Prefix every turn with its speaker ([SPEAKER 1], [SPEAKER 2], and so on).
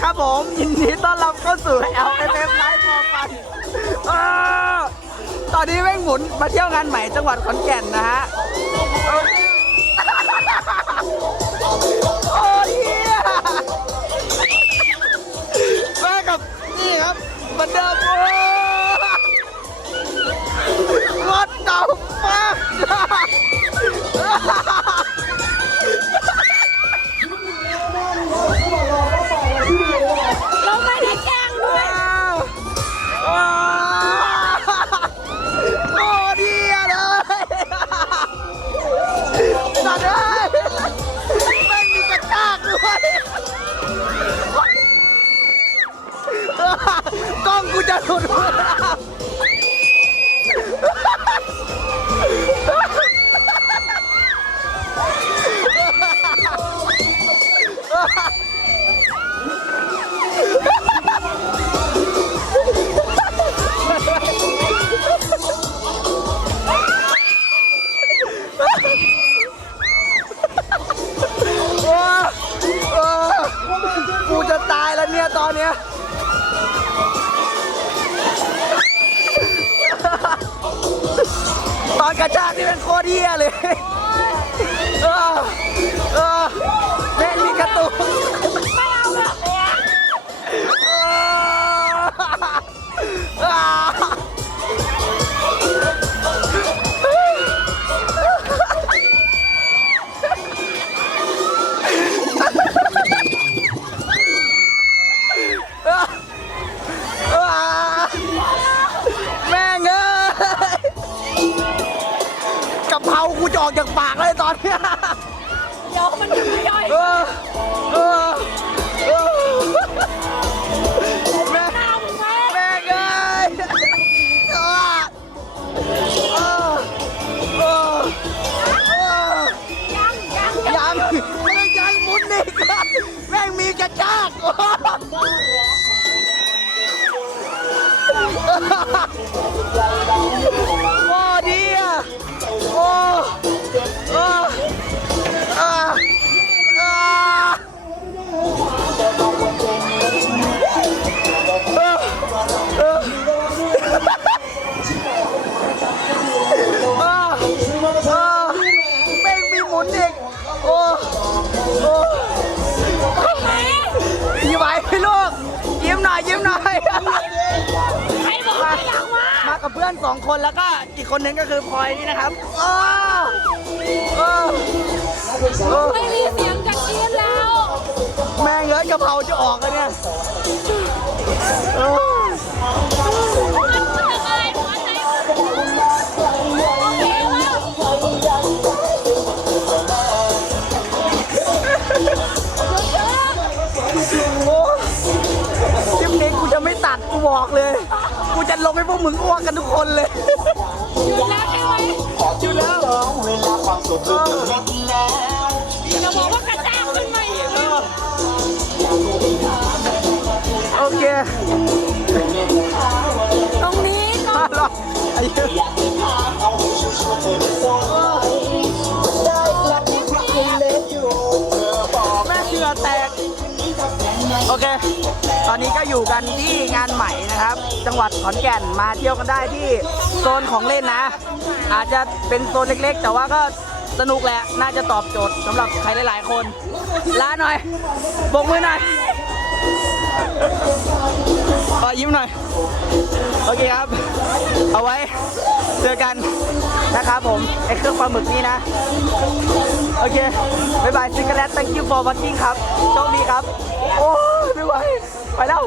[SPEAKER 1] ครับผม ยินดีต้อนรับเข้าสู่ L F F Live for Fun ตอนนี้แม่งหมุนมาเที่ยวงานใหม่จังหวัดขอนแก่นนะฮะ อ
[SPEAKER 2] ง
[SPEAKER 1] กูจะหลุดกูจะตายแล้วเนี่ยตอนเนี้ย อนกระชากนี่เป็นโคตรเฮียเลยเออเออ
[SPEAKER 2] เพ
[SPEAKER 1] รากูจะออกจากปากเลยตอนเนี้ย
[SPEAKER 2] เดี๋ยวมันจะไม่ย่อย
[SPEAKER 1] เออเออเออแม่
[SPEAKER 2] หน้ามึงไหม
[SPEAKER 1] แม่งเอ้ยเออเออเออเออ
[SPEAKER 2] ยังยังยัง
[SPEAKER 1] ยังแม่งยังหมุนอีกแม่งมีกระชากโอ้โยิ้มไหวไหมลูก ยิ้มหน่อย ยิ้มหน่อย
[SPEAKER 2] ใครบอกไม่อยากมา
[SPEAKER 1] มากับเพื่อนสองคนแล้วก็อีกคนนึงก็คือพลอยนี่นะครับอ้า วอ้าวอ้าว
[SPEAKER 2] ไม่มีเสียงจากกรีดแล้ว
[SPEAKER 1] แม่งเอ้ยกะเพราจะออกแล้วเนี่ย
[SPEAKER 2] เอะไรหัวใจโอเคแล้ว
[SPEAKER 1] โอ้คลิปนี้กูจะไม่ตัดกูบอกเลย กูจะลงให้พวกมึงอ้วกกันทุกคนเลย
[SPEAKER 2] หยุดแล้วใช่ไหม
[SPEAKER 1] อยู่แล้ว
[SPEAKER 2] จะบอกว่ากระจ้างขึ้นมาอีกเลย
[SPEAKER 1] โอเค
[SPEAKER 2] ตรงนี้ก็
[SPEAKER 1] มาหรอกไอ้เหี้ยแม่เสือแตก โอเค ตอนนี้ก็อยู่กันที่งานใหม่นะครับ จังหวัดขอนแก่นมาเที่ยวกันได้ที่โซนของเล่นนะ อาจจะเป็นโซนเล็กๆ แต่ว่าก็สนุกแหละ น่าจะตอบโจทย์สำหรับใครหลายๆ คนลาหน่อยบกมือหน่อยขอยิ้มหน่อย โอเคครับ เอาไว้ เจอกัน นะครับผมไอเครื่องปลาหมึกนี่นะ โอเคบายบายซิกเกิลแล thank you for watching ครับ โชคดีครับ โอ้ไม่ไหวไปแล้ว